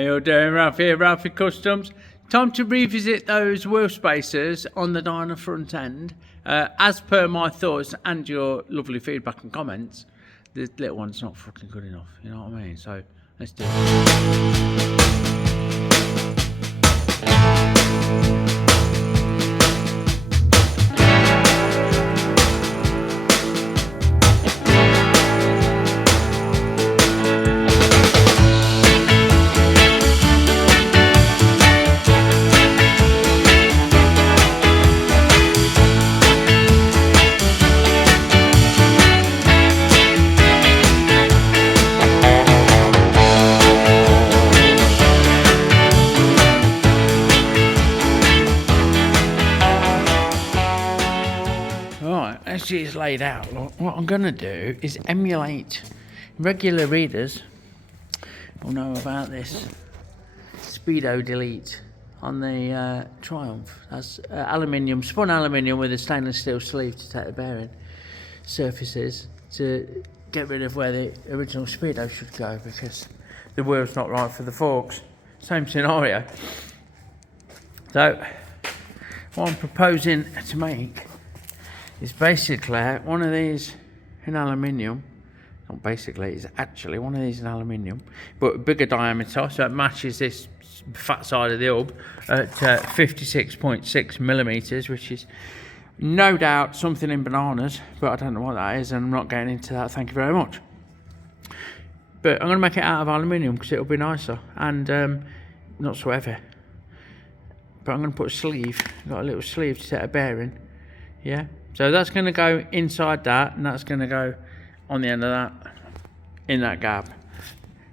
How you doing, Ralph here, Ralphy Customs. Time to revisit those wheel spacers on the Dyna front end. As per my thoughts and your lovely feedback and comments, the little one's not fucking good enough, you know what I mean? So, let's do it. As it's laid out, look, what I'm going to do is emulate regular readers will know about this Speedo delete on the Triumph. That's aluminium, spun aluminium with a stainless steel sleeve to take the bearing surfaces to get rid of where the original Speedo should go because the wheel's not right for the forks. Same scenario. So what I'm proposing to make is basically one of these in aluminium. Not basically, it's actually one of these in aluminium, but bigger diameter, so it matches this fat side of the hub at 56.6 millimeters, which is no doubt something in bananas, but I don't know what that is, and I'm not getting into that. Thank you very much. But I'm going to make it out of aluminium because it'll be nicer and not so heavy. But I'm going to put a sleeve. Got a little sleeve to set a bearing. Yeah. So that's going to go inside that, and that's going to go on the end of that, in that gap.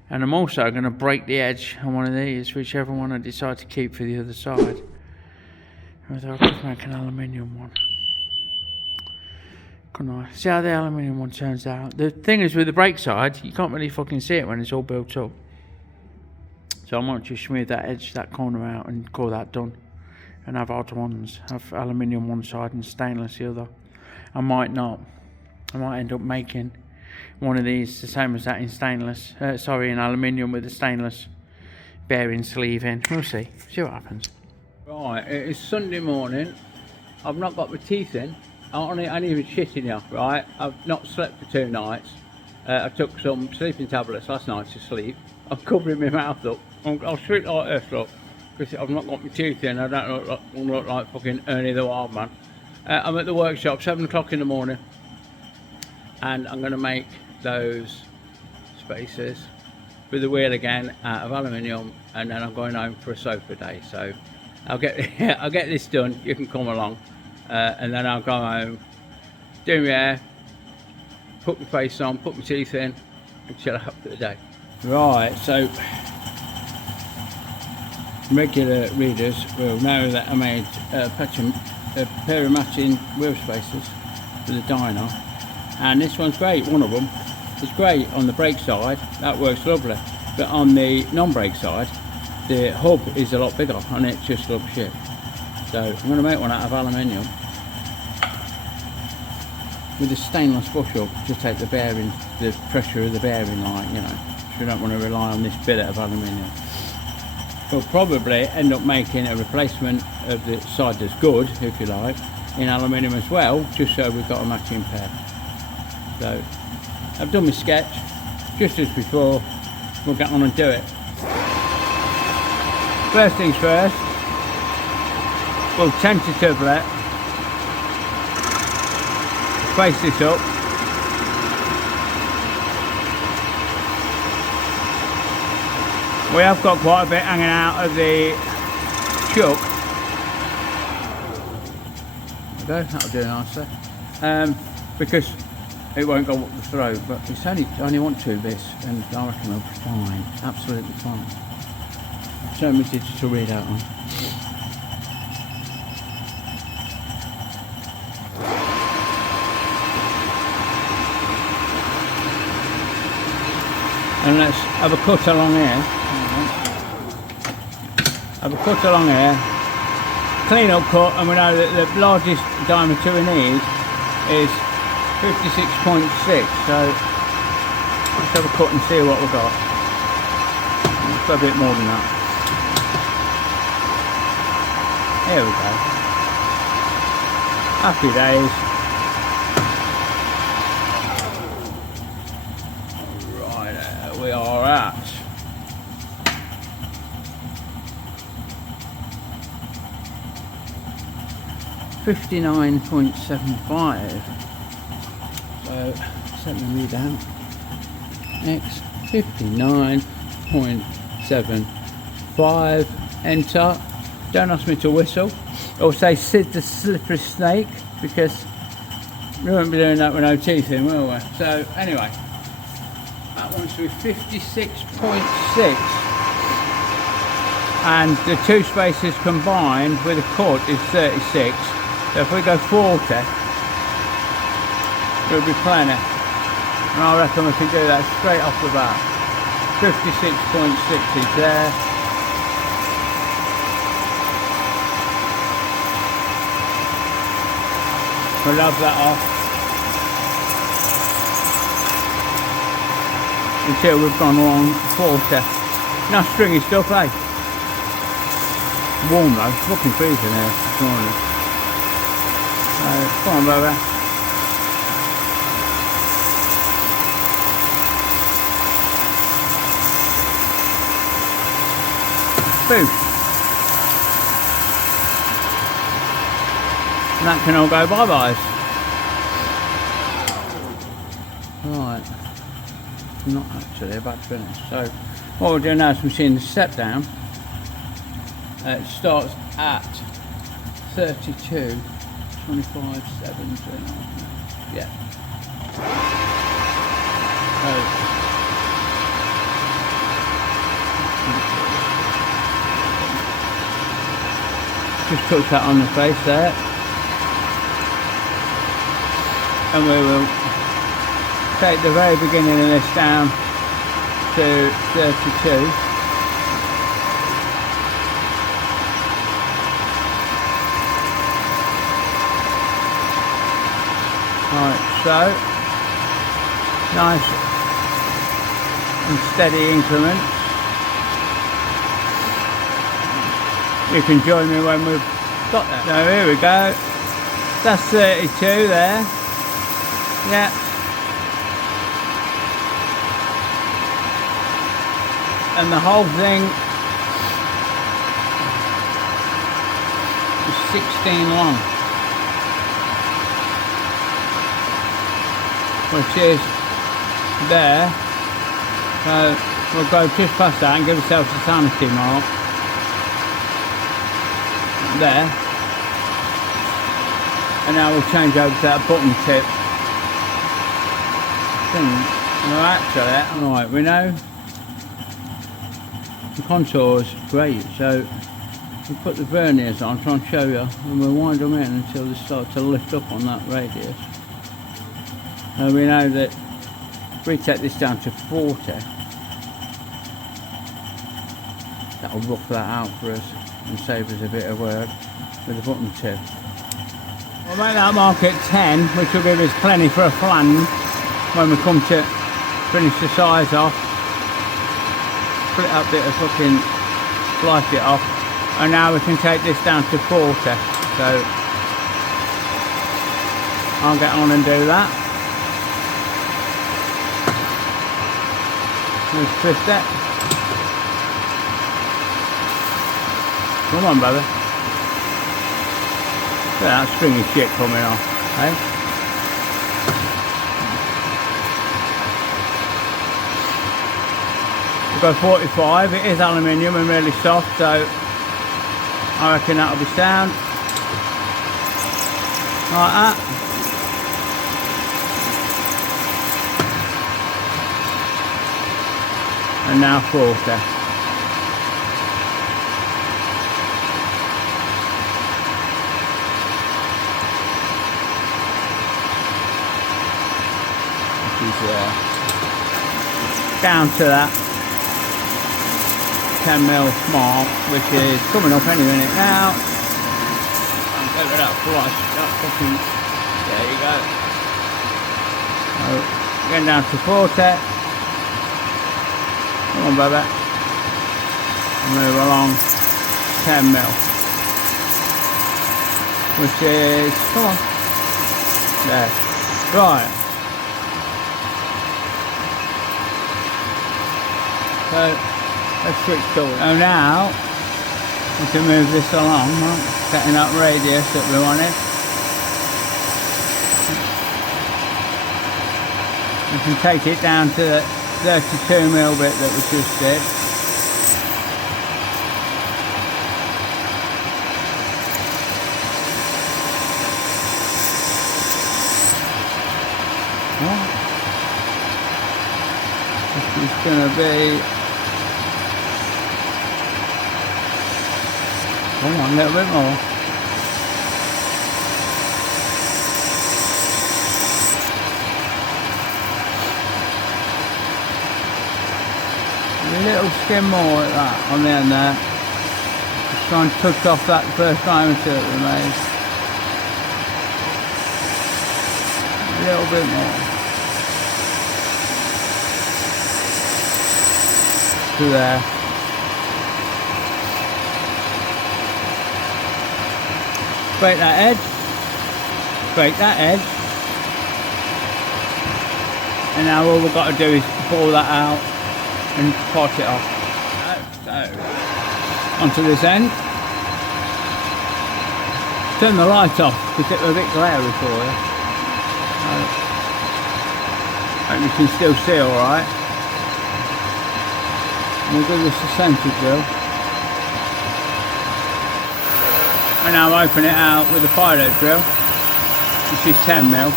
And I'm also going to break the edge on one of these, whichever one I decide to keep for the other side. Whether I could make an aluminium one. Couldn't I? See how the aluminium one turns out. The thing is, with the brake side, you can't really fucking see it when it's all built up. So I might just smooth that edge, that corner out, and call that done. And have odd ones, have aluminium one side and stainless the other. I might not. I might end up making one of these the same as that in stainless, in aluminium with a stainless bearing sleeve in. We'll see what happens. Right, it is Sunday morning. I've not got my teeth in. I ain't even shitting you, right? I've not slept for 2 nights. I took some sleeping tablets last night to sleep. I'm covering my mouth up. I'll sleep like this, look. Because I've not got my teeth in, I don't look like fucking Ernie the Wild Man. I'm at the workshop, 7 o'clock in the morning, and I'm going to make those spacers with the wheel again out of aluminium, and then I'm going home for a sofa day. So I'll get this done. You can come along, and then I'll go home, do my hair, put my face on, put my teeth in, and chill out for the day. Right, so regular readers will know that I made a pair of matching wheel spacers for the Dyna, and this one's great. One of them is great on the brake side, that works lovely, but on the non-brake side the hub is a lot bigger and it just looks shit. So I'm going to make one out of aluminium with a stainless bush up to take the bearing, the pressure of the bearing line, you know, so you don't want to rely on this billet of aluminium. We'll probably end up making a replacement of the side that's good, if you like, in aluminium as well, just so we've got a matching pair. So I've done my sketch just as before. We'll get on and do it. First things first, we'll tentatively face this up. We have got quite a bit hanging out of the chuck. There we go, that'll do nicely. Because it won't go up the throat, but it's only want to this, and I reckon it'll be fine, absolutely fine. So many digital readout on. And let's have a cut along here. Have a cut along here, clean up cut, and we know that the largest diameter we need is 56.6, so let's have a cut and see what we've got. got a bit more than that. There we go. Happy days. Right, we are at 59.75. So set the read out. X 59.75. Enter. Don't ask me to whistle or say Sid the slippery snake, because we won't be doing that with no teeth in, will we? So anyway, that one's to be 56.6, and the two spaces combined with a cut is 36. So if we go 40, it'll be plenty. And I reckon we can do that straight off the bat. 56.6 is there. We'll love that off until we've gone along 40. Nice stringy stuff, eh? Warm though, it's fucking freezing here this morning. Come on, brother. Boost. And that can all go bye-byes. Right. Not actually, about to finish. So, what we'll do now is machine the step down. It starts at 32. 25, 7, 2.5. Yeah. So, just put that on the face there, and we will take the very beginning of this down to 32. Right, so nice and steady increments. You can join me when we've got that. So here we go. That's 32 there. Yeah. And the whole thing is 16 long. Which is there, so we'll go just past that and give ourselves a sanity mark there, and now we'll change over to that button tip thing. Right, we know the contour's great, so we'll put the verniers on, try and show you, and we'll wind them in until they start to lift up on that radius. And we know that if we take this down to 40, that'll rough that out for us and save us a bit of work with the button tip. We'll make that mark at 10, which will give us plenty for a flange when we come to finish the size off. Split that bit of fucking, slice it off, and now we can take this down to 40. So I'll get on and do that. 50. Come on, brother. Look at that stringy shit coming off, eh? We've got 45. It is aluminium and really soft, so I reckon that'll be sound. Like that. And now 40. Which is down to that 10mm mark, which is coming up any minute now. Look at that flush, that fucking, there you go. So, getting down to 40. Come on, brother. Move along 10 mil, which is, come on, there, right. So let's switch tools. So now we can move this along, right? Setting that radius that we wanted. We can take it down to the 32 mil bit that we just did. This is going to be, come on, a little bit more. A little skim more at that on the end there. Just try and touch off that first diameter that we made. A little bit more. To there. Break that edge. Break that edge. And now all we've got to do is pull that out and part it off. So, onto this end. Turn the light off because it was a bit glary for you. And you can still see alright. We'll do this a centre drill. And now open it out with a pilot drill, which is 10 mil.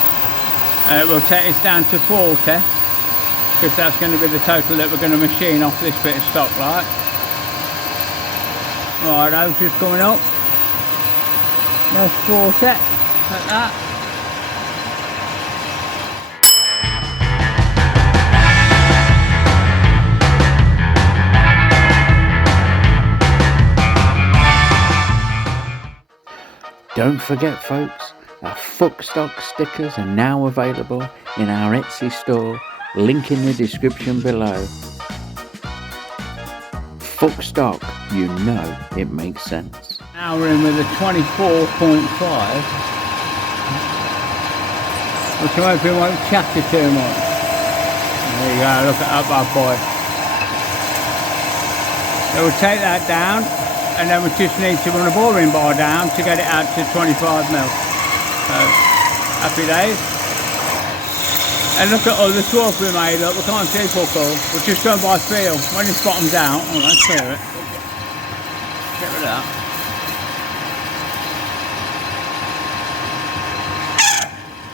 We'll take this down to 40, because that's going to be the total that we're going to machine off this bit of stock light. Right, I was just coming up. There's 40, like that. Don't forget, folks, our Fuck Stock stickers are now available in our Etsy store, link in the description below. Fuck Stock, you know it makes sense. Now we're in with a 24.5, which I'm hoping won't chatter too much. There you go, look at that bad boy. So we'll take that down. And then we just need to run a boring bar down to get it out to 25 mil. So, happy days. And look at all the swarf we made, look, we can't see fuck all. We're just going by feel. When it's bottomed out, oh, let's clear it. Get rid of that.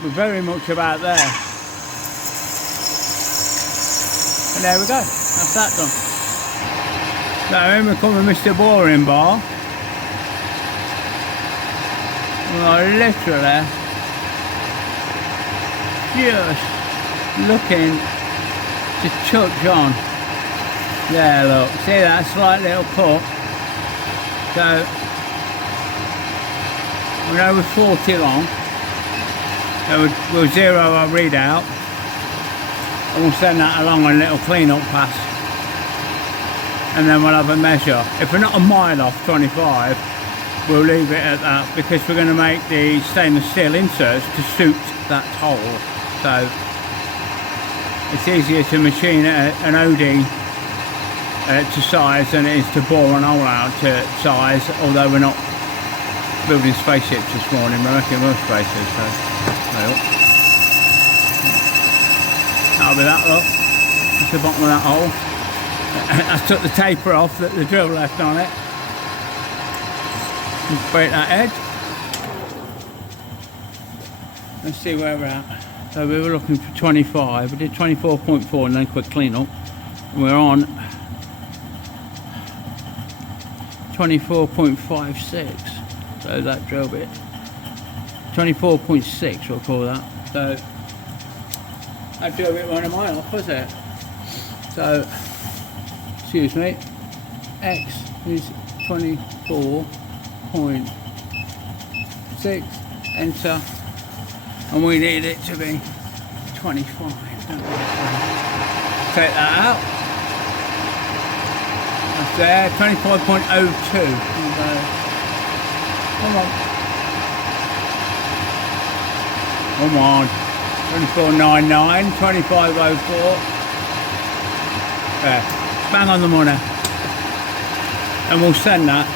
We're very much about there. And there we go, that's that done. So in we come with Mr. Boring Bar. We are literally just looking to touch on. There, look, see that slight little cut. So we're over 40 long. So we'll zero our readout and we'll send that along a little clean up pass. And then we'll have a measure. If we're not a mile off 25, we'll leave it at that because we're going to make the stainless steel inserts to suit that hole. So it's easier to machine an OD to size than it is to bore an hole out to size, although we're not building spaceships this morning, we're making more spaceships. So well, that'll be that, look. That's the bottom of that hole. I took the taper off that the drill left on it. Just break that edge. Let's see where we're at. So we were looking for 25. We did 24.4 and then quick clean up. We're on 24.56. So that drill bit. 24.6 we'll call that. So that drill bit went a mile off, was it? So excuse me, X is 24.6, enter, and we need it to be 25, don't we? Take that out, that's there, 25.02. Come on. Come on. 24.99, 25.04. There. Bang on the money. And we'll send that.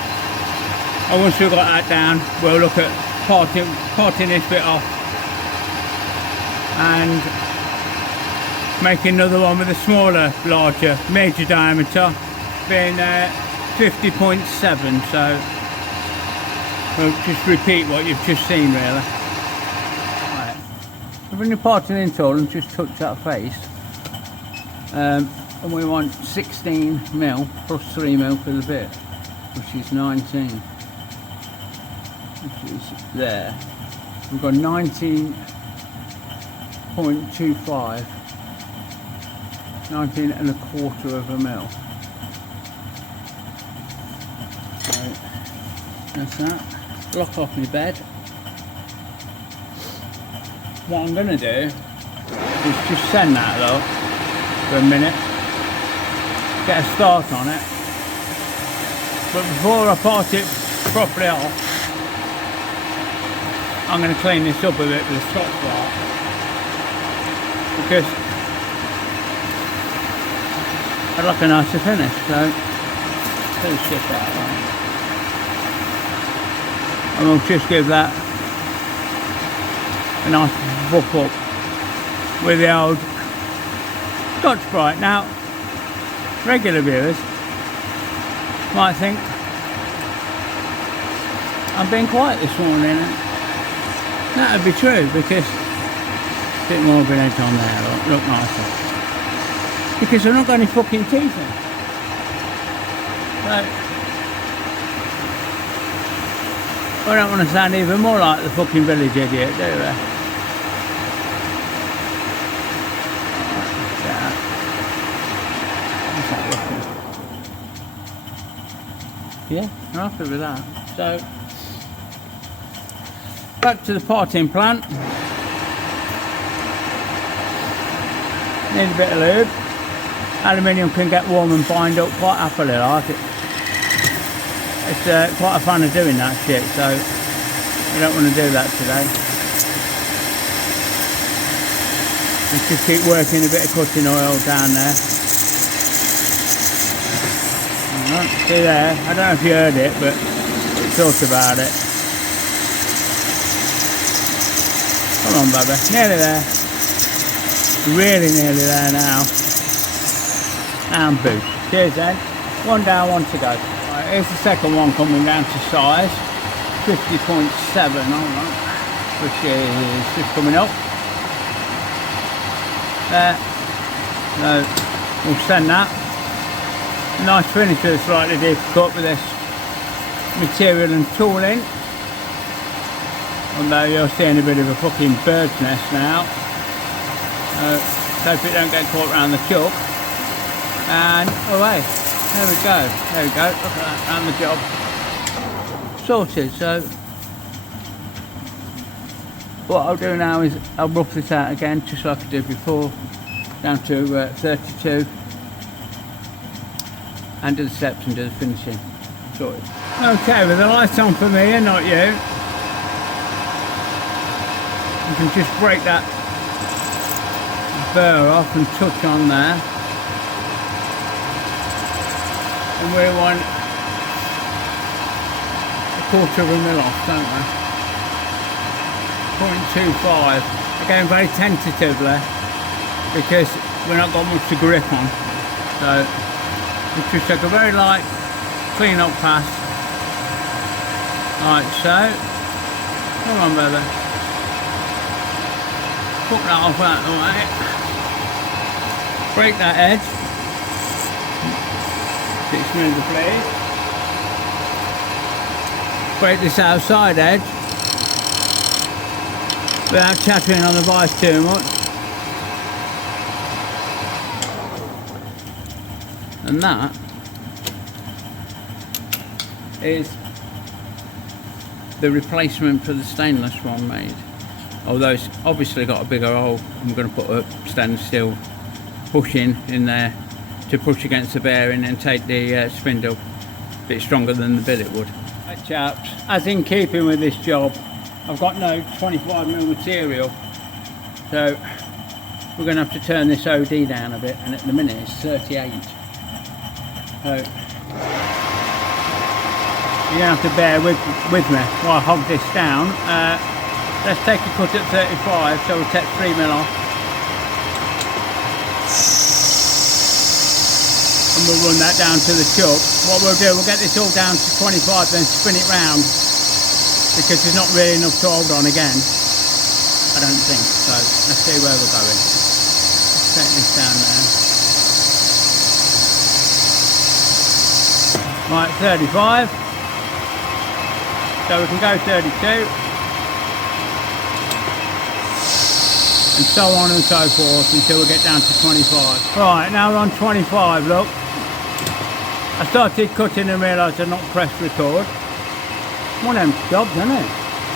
And once we've got that down, we'll look at parting this bit off and making another one with a smaller, larger, major diameter, being 50.7. So we'll just repeat what you've just seen, really. Right. So bring the parting in tool and just touch that face. And we want 16mm plus 3mm for the bit, which is 19. Which is there. We've got 19.25. 19.25 mil. So that's that. Block off my bed. What I'm going to do is just send that though for a minute. Get a start on it. But before I part it properly off, I'm going to clean this up a bit with a top bar, because I'd like a nicer finish, so pull the shit out of that. And we'll just give that a nice buff up with the old Scotch Brite. Now, regular viewers might think I'm being quiet this morning. That would be true, because a bit more of an edge on there, look nicer. Because I've not got any fucking teeth in. So, I don't want to sound even more like the fucking village idiot, do I? Yeah, I'm happy with that. So, back to the parting plant. Need a bit of lube. Aluminium can get warm and bind up quite happily, like it. It's quite a fan of doing that shit, so we don't want to do that today. Let's just keep working a bit of cutting oil down there. Alright, see there, I don't know if you heard it, but we talked about it. Come on, baby, nearly there. Really nearly there now. And boot. Cheers then. One down, one to go. Right, here's the second one coming down to size. 50.7, alright. Which is just coming up. There. So, we'll send that. Nice finish to the slightly deeper cut with this material and tooling. Although you're seeing a bit of a fucking bird's nest now. Hope it don't get caught around the chuck. And away. There we go. There we go. Look at that. And the job sorted. So what I'll do now is I'll rough this out again, just like I did before, down to 32, and do the steps and do the finishing. Sorted. Okay, with the lights on for me and not you. You can just break that burr off and touch on there. And we want a 1/4 mil off, don't we? 0.25. Again, very tentatively, because we're not got much to grip on. So we'll just take a very light clean up pass. Like so. Come on, baby. Put that off out of the way. Break that edge. 6 mil of blade. Break this outside edge without chattering on the vise too much. And that is the replacement for the stainless one made. Although it's obviously got a bigger hole, I'm going to put a stainless steel bushing in there to push against the bearing and take the spindle a bit stronger than the billet would. Right, chaps, as in keeping with this job, I've got no 25mm material, so we're going to have to turn this OD down a bit, and at the minute it's 38. So you're going to have to bear with me while I hog this down. Let's take a cut at 35, so we'll take 3mm off. And we'll run that down to the chuck. What we'll do, we'll get this all down to 25, then spin it round, because there's not really enough to hold on again, I don't think. So let's see where we're going. Let's take this down there. Right, 35. So we can go 32. And so on and so forth until we get down to 25. Right, now we're on 25, look. I started cutting and realised I'd not pressed record. One of them jobs, isn't it?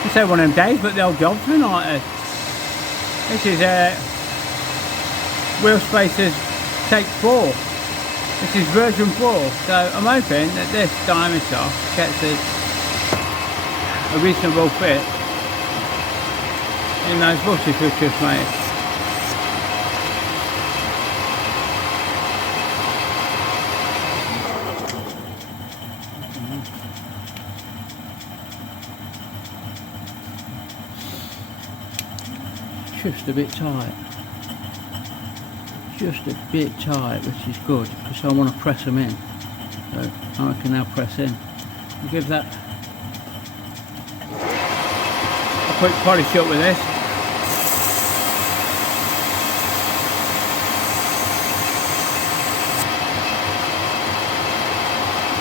You say one of them days, but the old jobs been like this. This is wheel spacers take 4. This is version 4. So I'm hoping that this diameter gets a reasonable fit in those bushes we've just made. Just a bit tight. Just a bit tight, which is good, because I want to press them in. So I can now press in. I'll give that a quick polish up with this.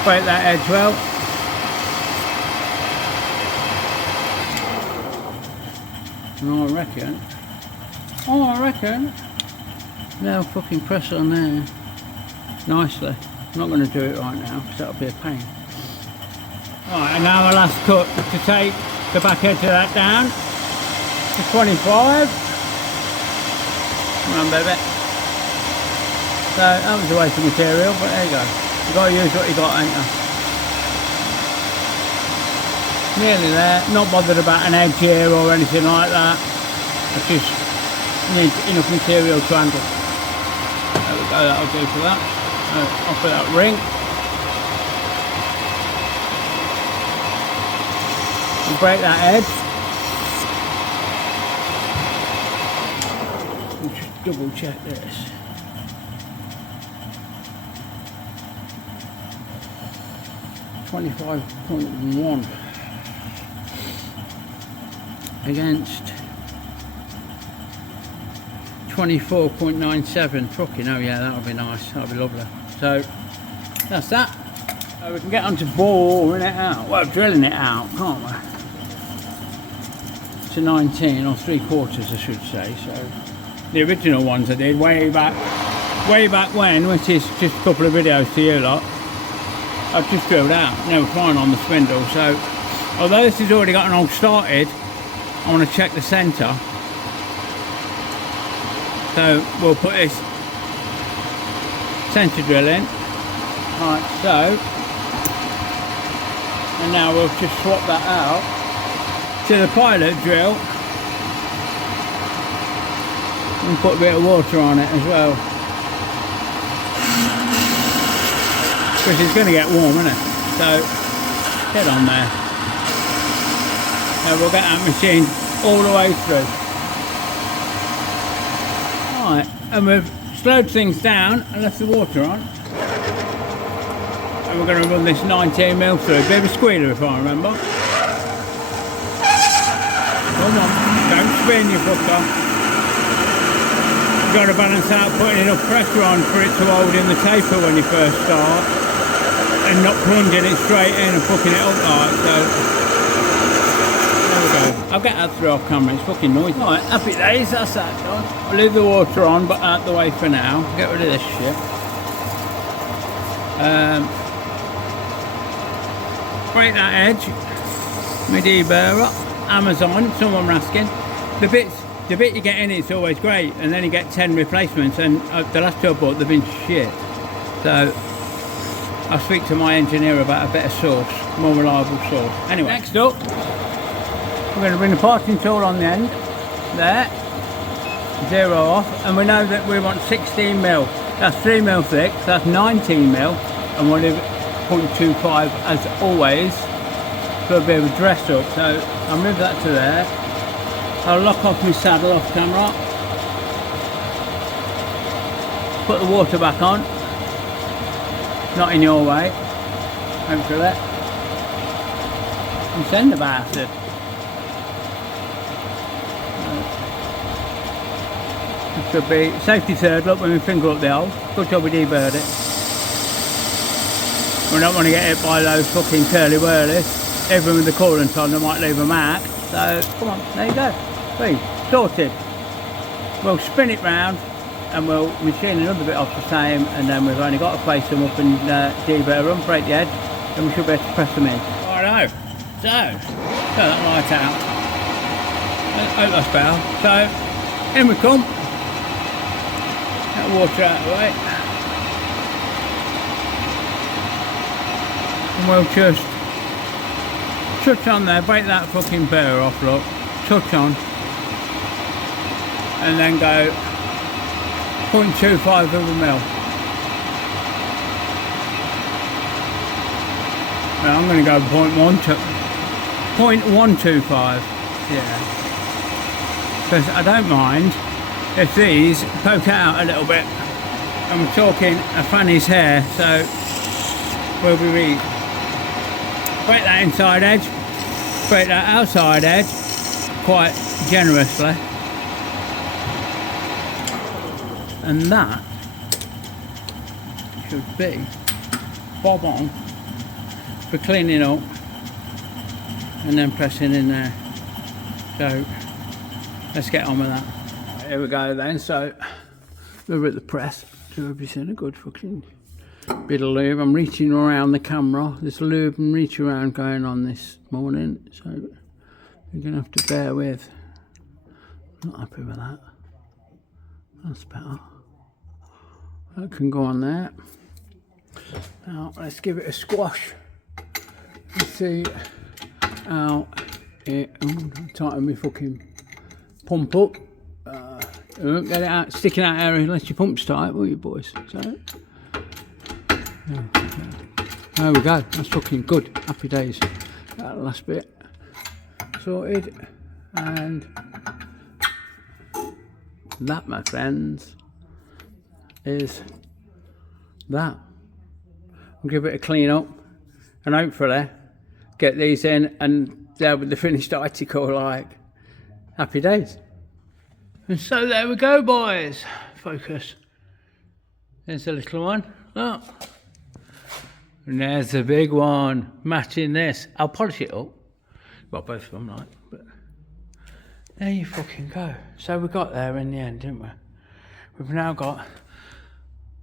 Break that edge well. And I reckon now fucking press on there nicely. I'm not going to do it right now because that'll be a pain. Right, and now the last cut to take the back edge of that down to 25. Come on, baby. So that was a waste of material, but there you go. You've got to use what you got, ain't you? Nearly there. Not bothered about an edge here or anything like that. I just need enough material to handle. There we go, that'll do for that. Off with that ring. We'll break that edge. We'll just double check this. .1 against 24.97. Fucking oh yeah, that would be nice. That would be lovely. So that's that. So we can get onto boring it out. Well, drilling it out, can't we? To 19 or 3/4, I should say. So the original ones I did way back when, which is just a couple of videos to you lot, I've just drilled out. They were fine on the spindle. So although this has already got an old started, I want to check the centre. So we'll put this centre drill in. Right, so, and now we'll just swap that out to the pilot drill and put a bit of water on it as well, because it's going to get warm, isn't it? So get on there. So we'll get that machine all the way through. Right, and we've slowed things down and left the water on. And we're going to run this 19mm through. A bit of a squealer if I remember. Come on, don't spin you fucker. You've got to balance out putting enough pressure on for it to hold in the taper when you first start. And not plunging it straight in and fucking it up like so. I'll get that through off camera, it's fucking noisy. Right, happy days, that's that done. I'll leave the water on, but out the way for now. Get rid of this shit. Break that edge. My D-bearer. Amazon, someone were asking. The bit you get in it's always great, and then you get 10 replacements, and the last two I bought, they've been shit. So I'll speak to my engineer about a better source, more reliable source. Anyway, next up, we're going to bring the parting tool on the end, there, 0 off, and we know that we want 16mm. That's 3mm thick, so that's 19mm, and we'll leave it 0.25 as always for a bit of a dress up. So I'll move that to there. I'll lock off my saddle off camera, put the water back on, not in your way, hopefully, and send the bastard. It should be safety third, look, when we finger up the hole. Good job we deburred it. We don't want to get hit by those fucking curly whirlies. Even with the coolant on, they might leave a mark. So, come on, there you go. Boom, sorted. We'll spin it round and we'll machine another bit off the same, and then we've only got to place them up and deburr them, break the edge, and we should be able to press them in. Righto, so, turn that light out. I hope that's better. So, in we come. That water out of the way. And we'll just touch on there, break that fucking burr off, look, touch on, and then go 0.25 of a mil. Now I'm going to go 0.125, yeah, because I don't mind if these poke out a little bit. I'm talking a fanny's hair, so we'll be break that inside edge, break that outside edge quite generously, and that should be bob on for cleaning up and then pressing in there. So let's get on with that. Right, here we go then. So we're at the press, so everything a good fucking bit of lube. I'm reaching around the camera. There's lube and reach around going on this morning, so you're gonna have to bear with. Not happy with that. That's better. That can go on there. Now let's give it a squash. Let's see how it. Tighten my fucking pump up. You won't get it out, sticking out area unless your pump's tight, will you, boys? So. There we go, that's fucking good. Happy days. That last bit sorted, and that, my friends, is that. I'll give it a clean up and hopefully get these in and there with the finished article, like happy days. And so there we go, boys. Focus. There's a little one. Look. And there's the big one, matching this. I'll polish it up. Well, both of them, like, but there you fucking go. So we got there in the end, didn't we? We've now got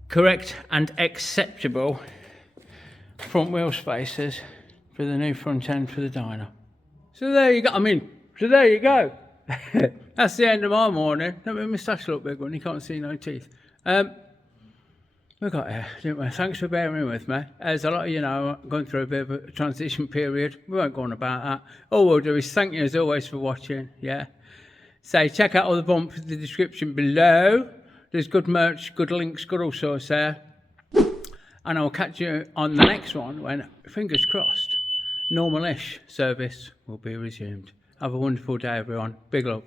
correct and acceptable front wheel spacers for the new front end for the Dyna. So there you go. So there you go. That's the end of my morning. Don't make my moustache look big when you can't see no teeth. We got here, didn't we? Thanks for bearing with me. As a lot of you know, I'm going through a bit of a transition period. We won't go on about that. All we'll do is thank you as always for watching, yeah. So check out all the bumps in the description below. There's good merch, good links, good all sorts there. And I'll catch you on the next one when, fingers crossed, normal-ish service will be resumed. Have a wonderful day, everyone. Big love.